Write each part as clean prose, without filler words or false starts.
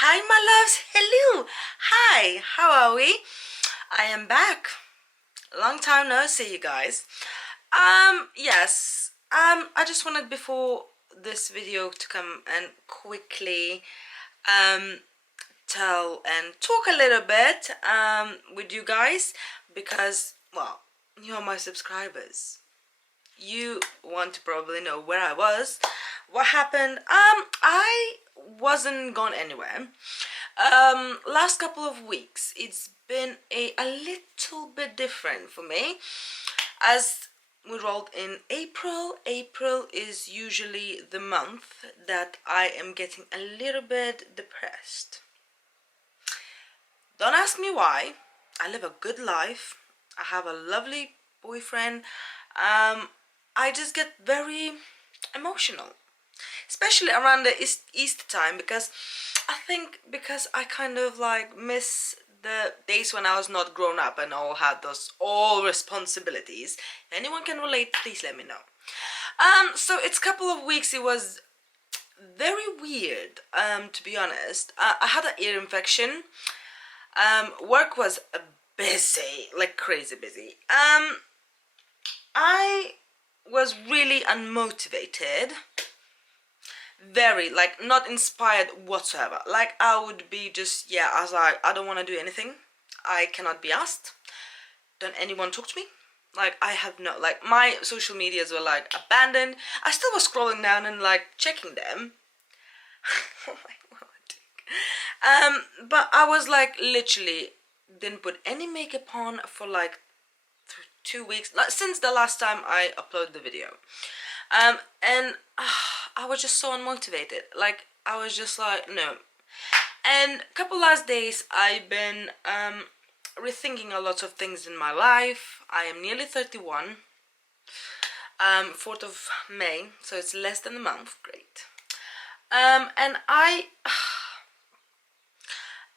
Hi, my loves. Hello. Hi. How are we? I am back. Long time no see, you guys. Yes. I just wanted before this video to come and quickly um tell and talk a little bit with you guys because well, you're my subscribers. You want to probably know where I was, what happened. I wasn't gone anywhere. Last couple of weeks it's been a little bit different for me as we rolled in April. April is usually the month that I am getting a little bit depressed. Don't ask me why. I live a good life. I have a lovely boyfriend. I just get very emotional, especially around the Easter time, because I think because I kind of like miss the days when I was not grown up and all had those all responsibilities. If anyone can relate, please let me know. So it's a couple of weeks. It was very weird. To be honest, I had an ear infection. Work was busy, like crazy busy. I was really unmotivated, very like not inspired whatsoever. Like I would be just, yeah, I was like, I don't want to do anything. I cannot be asked. Don't anyone talk to me. Like I have no, like my social medias were like abandoned. I still was scrolling down and like checking them. Oh my word. But I was like literally didn't put any makeup on for like 2 weeks, like since the last time I uploaded the video. And I was just so unmotivated. Like I was just like no. And a couple last days I've been rethinking a lot of things in my life. I am nearly 31. 4th of May, so it's less than a month. Great. And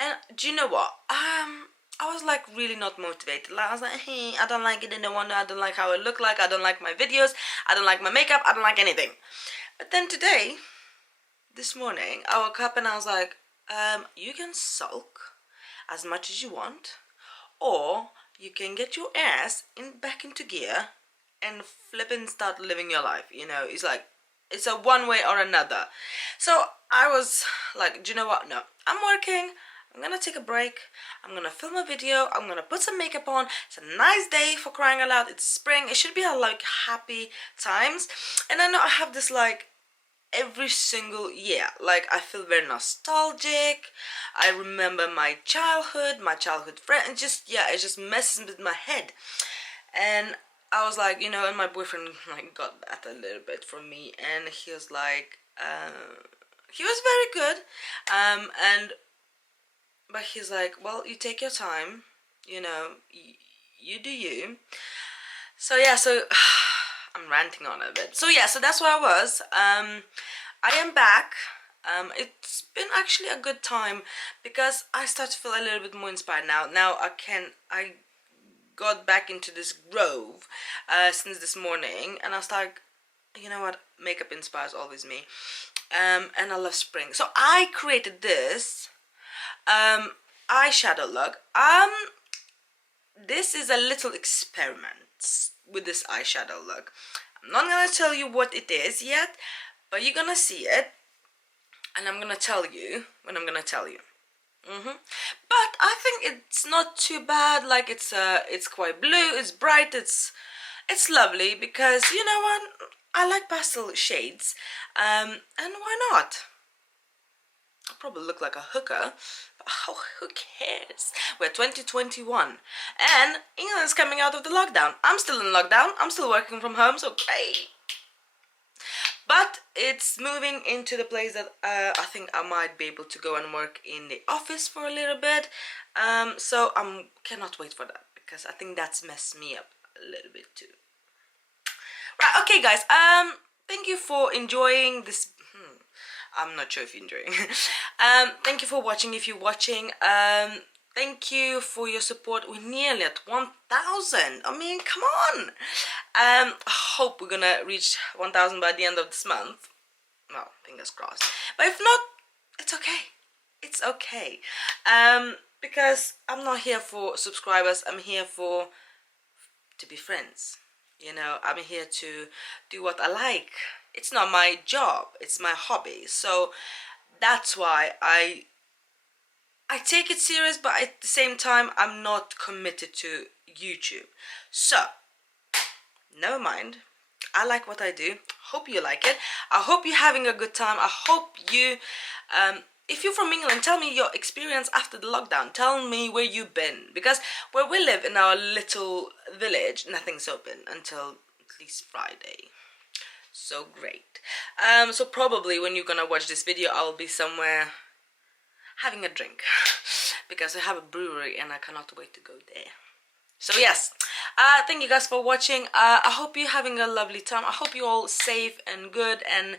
and do you know what? I was like really not motivated. Like I was like, hey, I don't like it in the one. I don't like how I look like. I don't like my videos. I don't like my makeup. I don't like anything. But then today, this morning, I woke up and I was like, you can sulk as much as you want, or you can get your ass back into gear and flip and start living your life. You know, it's like it's a one way or another. So I was like, do you know what? No, I'm working. I'm gonna take a break. I'm gonna film a video. I'm gonna put some makeup on. It's a nice day, for crying out loud. It's spring. It should be a like happy times. And I know I have this like every single year. Like I feel very nostalgic. I remember my childhood friend, and just yeah, it just messes with my head. And I was like, you know, and my boyfriend like got that a little bit from me, and he was like, he was very good, and but he's like, well, you take your time, you know, you do you. So yeah, so I'm ranting on a bit. So yeah, so that's where I was. I am back. It's been actually a good time because I start to feel a little bit more inspired now. Now I got back into this grove since this morning, and I was like, you know what, makeup inspires always me. And I love spring. So I created this eyeshadow look. This is a little experiment with this eyeshadow look. I'm not gonna tell you what it is yet, but you're gonna see it, and I'm gonna tell you when I'm gonna tell you. But I think it's not too bad. Like it's quite blue, it's bright, it's lovely because you know what, I like pastel shades, and why not? I probably look like a hooker, but oh, who cares? We're 2021 and England's coming out of the lockdown. I'm still in lockdown. I'm still working from home, so great. But it's moving into the place that I think I might be able to go and work in the office for a little bit. So I cannot wait for that because I think that's messed me up a little bit too. Right, okay guys, thank you for enjoying this. I'm not sure if you're enjoying. Thank you for watching if you're watching. Thank you for your support. We're nearly at 1,000. I mean, come on. I hope we're gonna reach 1,000 by the end of this month. Well, fingers crossed. But if not, it's okay. It's okay. Because I'm not here for subscribers. I'm here to be friends. You know, I'm here to do what I like. It's not my job, it's my hobby. So that's why I take it serious, but at the same time I'm not committed to YouTube. So never mind. I like what I do. Hope you like it. I hope you're having a good time. I hope you if you're from England, tell me your experience after the lockdown. Tell me where you've been, because where we live in our little village, nothing's open until at least Friday. So great. So probably when you're gonna watch this video, I'll be somewhere having a drink because I have a brewery and I cannot wait to go there. So yes, thank you guys for watching. I hope you're having a lovely time. I hope you're all safe and good, and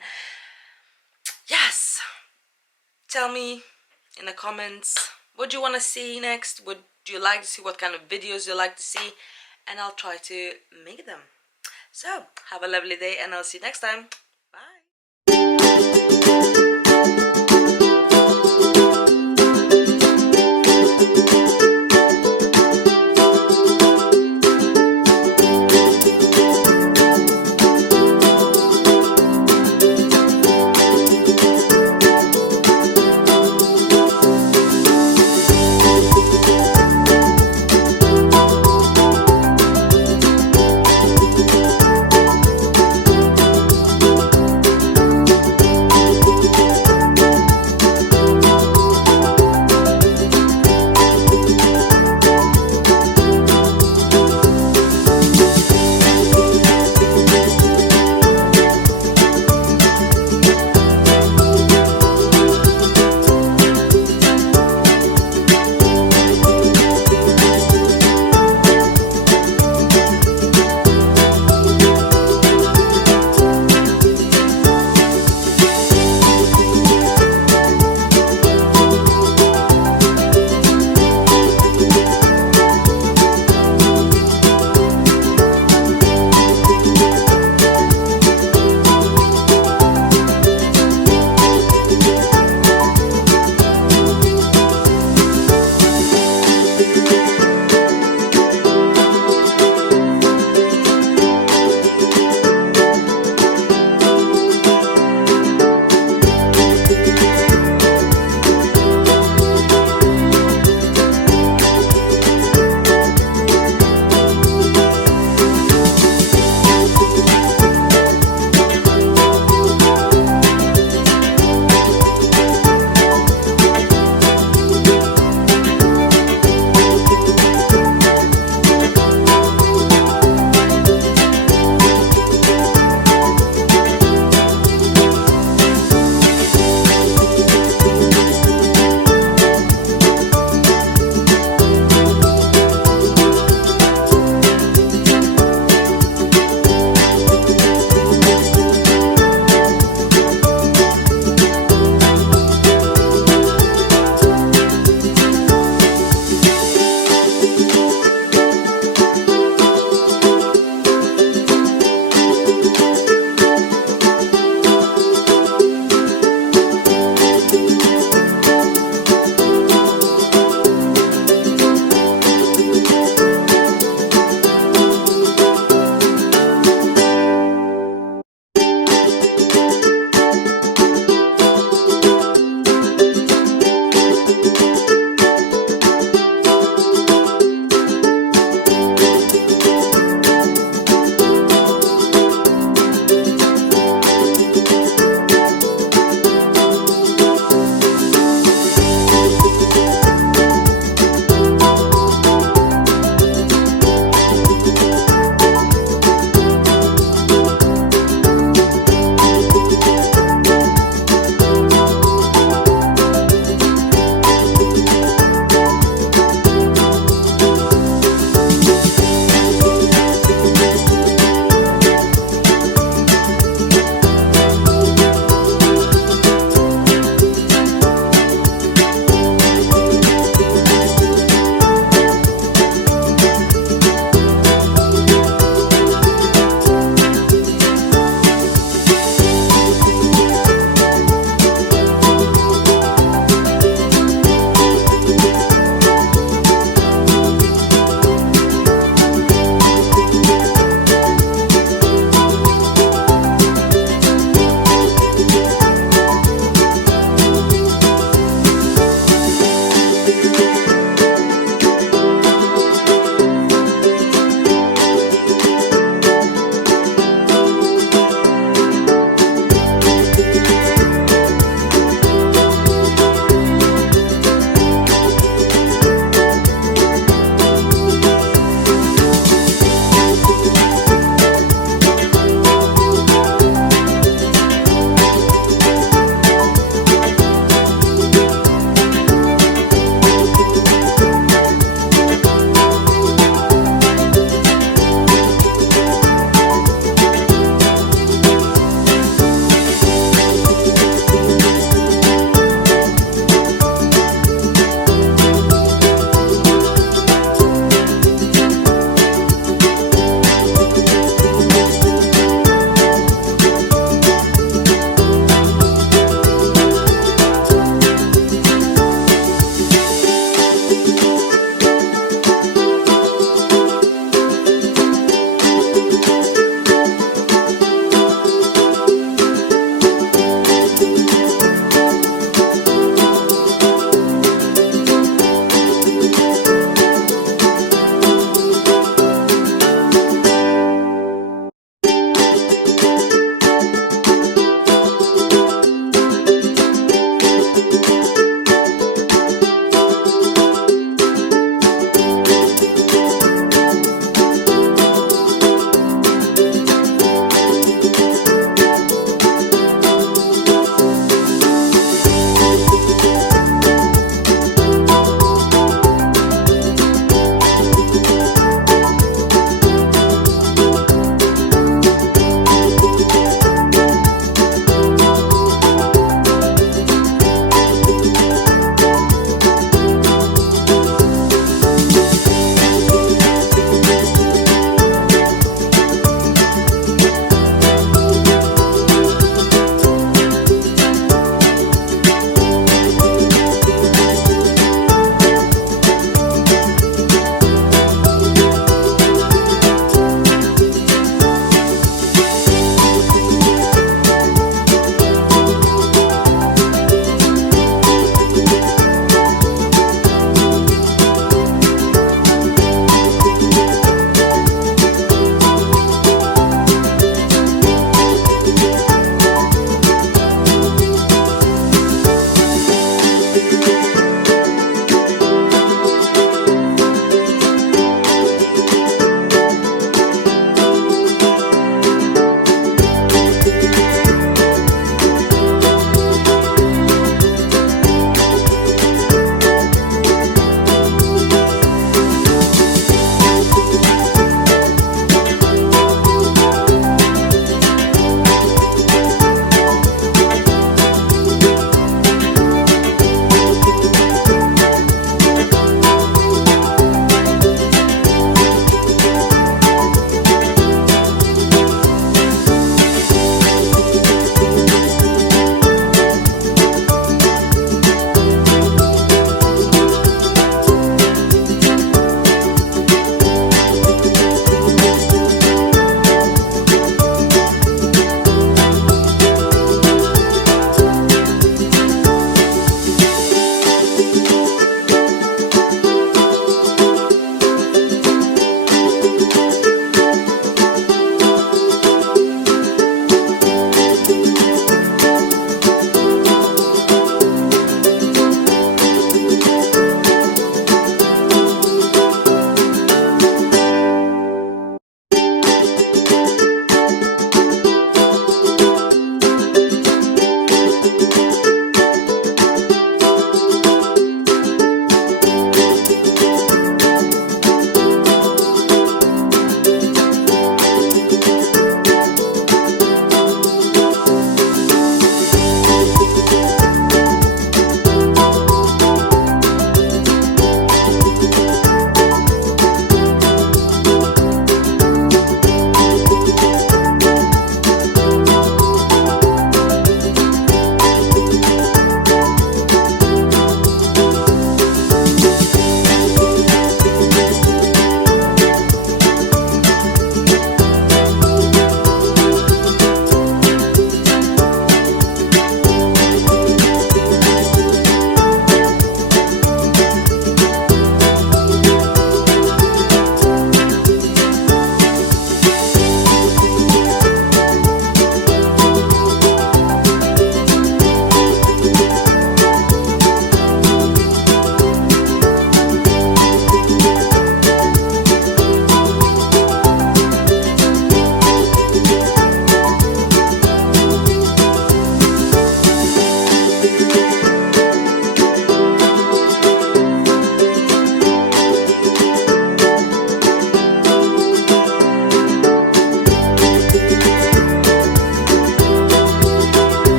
yes, tell me in the comments what you want to see next. Would you like to see what kind of videos you like to see, and I'll try to make them. So have a lovely day and I'll see you next time.